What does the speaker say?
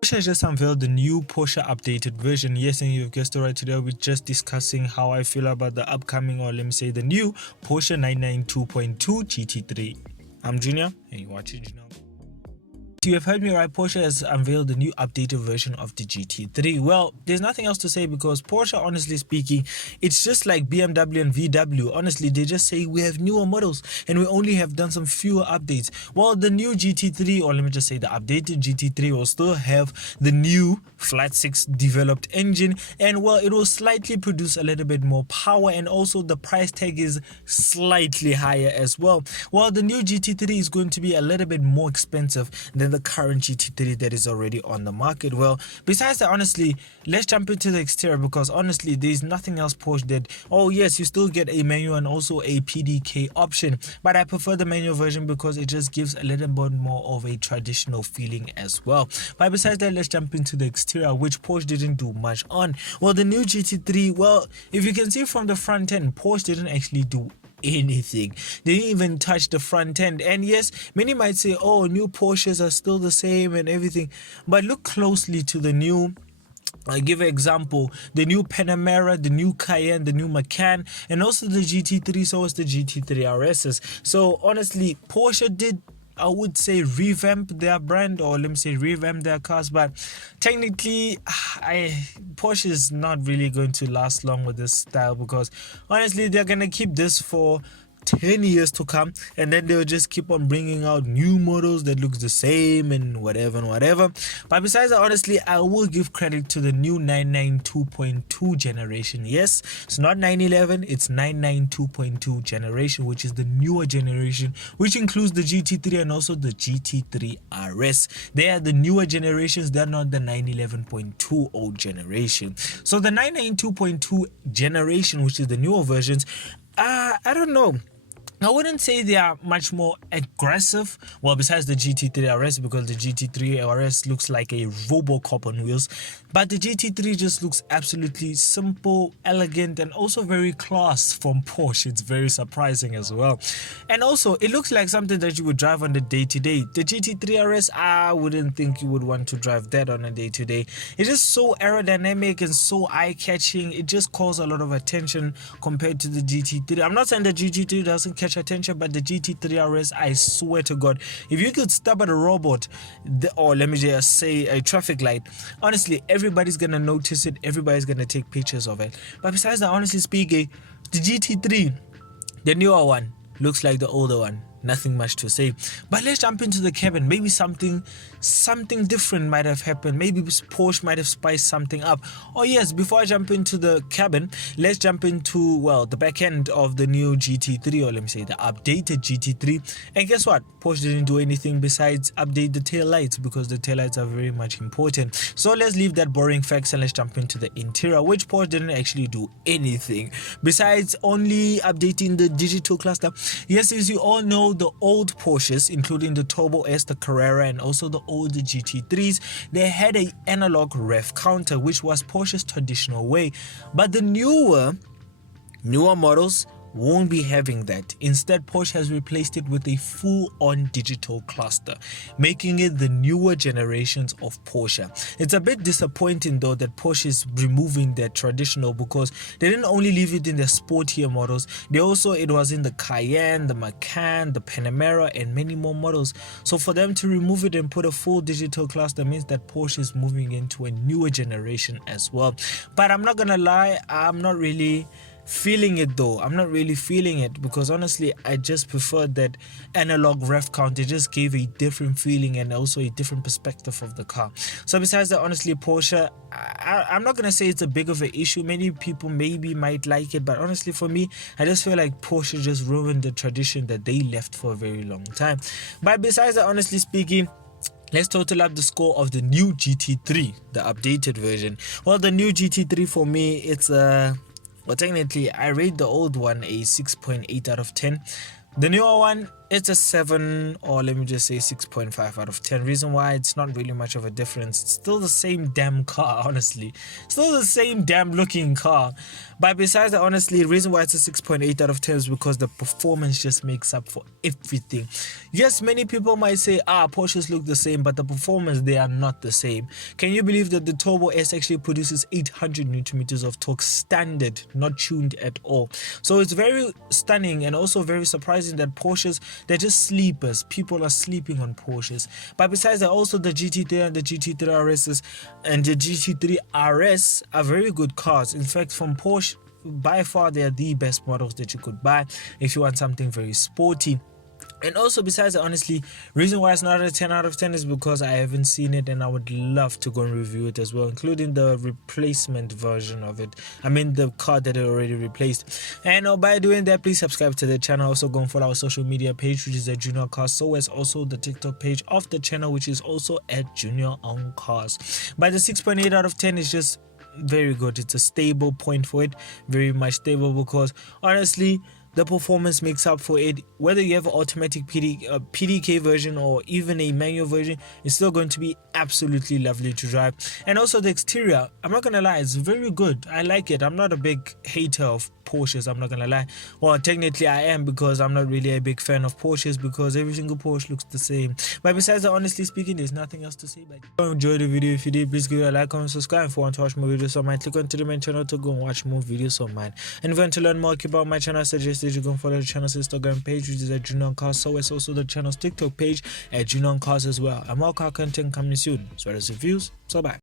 Porsche has just unveiled the new Porsche updated version. Yes, and you've guessed it right. Today we're just discussing how I feel about the upcoming, or let me say the new Porsche 992.2 GT3. I'm Junior and you're watching Junior. You have heard me right. Porsche has unveiled the new updated version of the GT3. Well, there's nothing else to say because Porsche, honestly speaking, it's just like BMW and VW. Honestly, they just say we have newer models and we only have done some fewer updates. Well, the new GT3, or let me just say the updated GT3, will still have the new flat 6 developed engine, and well, it will slightly produce a little bit more power, and also the price tag is slightly higher as well. Well, the new GT3 is going to be a little bit more expensive than the current GT3 that is already on the market. Well, besides that, honestly, let's jump into the exterior because honestly there's nothing else Porsche did. Oh yes, you still get a manual and also a PDK option, but I prefer the manual version because it just gives a little bit more of a traditional feeling as well. But besides that, let's jump into the exterior, which Porsche didn't do much on. Well, the new GT3, well, if you can see from the front end, Porsche didn't actually do anything. They didn't even touch the front end. And yes, many might say, oh, new Porsches are still the same and everything, but look closely to the new. I give an example: the new Panamera, the new Cayenne, the new Macan, and also the GT3. So is the GT3 RSs. So honestly, Porsche did, I would say, revamp their brand, or let me say revamp their cars, but technically Porsche is not really going to last long with this style because honestly they're gonna keep this for 10 years to come, and then they'll just keep on bringing out new models that looks the same and whatever. But besides that, honestly, I will give credit to the new 992.2 generation. Yes, it's not 911, it's 992.2 generation, which is the newer generation, which includes the GT3 and also the GT3 RS. They are the newer generations, they're not the 911.2 old generation. So the 992.2 generation, which is the newer versions, I don't know, I wouldn't say they are much more aggressive. Well, besides the GT3 RS, because the GT3 RS looks like a Robocop on wheels, but the GT3 just looks absolutely simple, elegant, and also very class from Porsche. It's very surprising as well. And also, it looks like something that you would drive on the day-to-day. The GT3 RS, I wouldn't think you would want to drive that on a day-to-day. It's just so aerodynamic and so eye-catching. It just calls a lot of attention compared to the GT3. I'm not saying the GT3 doesn't catch attention, but the GT3 RS, I swear to God, if you could stop at a robot, or let me just say a traffic light, honestly, everybody's gonna notice it, everybody's gonna take pictures of it. But besides that, honestly speaking, the GT3, the newer one, looks like the older one. Nothing much to say. But let's jump into the cabin. Maybe something different might have happened. Maybe Porsche might have spiced something up. Oh yes, before I jump into the cabin, let's jump into, well, the back end of the new GT3, or let me say the updated GT3. And guess what? Porsche didn't do anything besides update the tail lights, because the tail lights are very much important. So let's leave that boring facts and let's jump into the interior, which Porsche didn't actually do anything besides only updating the digital cluster. Yes, as you all know, the old Porsches, including the Turbo S, the Carrera, and also the old GT3s, they had an analog rev counter, which was Porsche's traditional way. But the newer models won't be having that. Instead, Porsche has replaced it with a full-on digital cluster, making it the newer generations of Porsche. It's a bit disappointing though that Porsche is removing their traditional, because they didn't only leave it in their sportier models, it was in the Cayenne, the Macan, the Panamera, and many more models. So for them to remove it and put a full digital cluster means that Porsche is moving into a newer generation as well. But I'm not gonna lie, I'm not really feeling it though. I'm not really feeling it, because honestly I just preferred that analog rev count. It just gave a different feeling and also a different perspective of the car. So besides that, honestly, Porsche, I'm not gonna say it's a big of an issue. Many people maybe might like it, but honestly for me, I just feel like Porsche just ruined the tradition that they left for a very long time. But besides that, honestly speaking, let's total up the score of the new GT3, the updated version. Well, the new GT3 for me, it's well, technically I rate the old one a 6.8 out of 10, The newer one, it's a 7, or let me just say 6.5 out of 10. Reason why, it's not really much of a difference. It's still the same damn car, honestly. Still the same damn looking car. But besides that, honestly, the reason why it's a 6.8 out of 10 is because the performance just makes up for everything. Yes, many people might say, Porsches look the same, but the performance, they are not the same. Can you believe that the Turbo S actually produces 800 Newton meters of torque standard, not tuned at all? So it's very stunning and also very surprising that Porsches, they're just sleepers. People are sleeping on Porsches. But besides that, also the GT3 and the GT3 RSs and the GT3 RS are very good cars. In fact, from Porsche, by far they are the best models that you could buy if you want something very sporty. And also, besides that, honestly, reason why it's not a 10 out of 10 is because I haven't seen it, and I would love to go and review it as well, including the replacement version of it. I mean the car that it already replaced. And by doing that, please subscribe to the channel. Also go and follow our social media page, which is at Junior Cars, so as also the TikTok page of the channel, which is also at Junior on Cars. But the 6.8 out of 10 is just very good. It's a stable point for it, very much stable, because honestly, the performance makes up for it. Whether you have an automatic PDK version or even a manual version, it's still going to be absolutely lovely to drive. And also the exterior, I'm not gonna lie, it's very good. I like it. I'm not a big hater of Porsches, I'm not gonna lie. Well, technically I am, because I'm not really a big fan of Porsches, because every single Porsche looks the same. But besides that, honestly speaking, there's nothing else to say. But if you enjoyed the video, if you did, please give it a like, comment, subscribe. If you want to watch more videos on mine, click onto the main channel to go and watch more videos on mine. And if you want to learn more about my channel, I suggest that you go and follow the channel's Instagram page, which is at Junior Cars, so it's also the channel's TikTok page at Junior Cars as well. And more car content coming soon. So that's the views. So bye.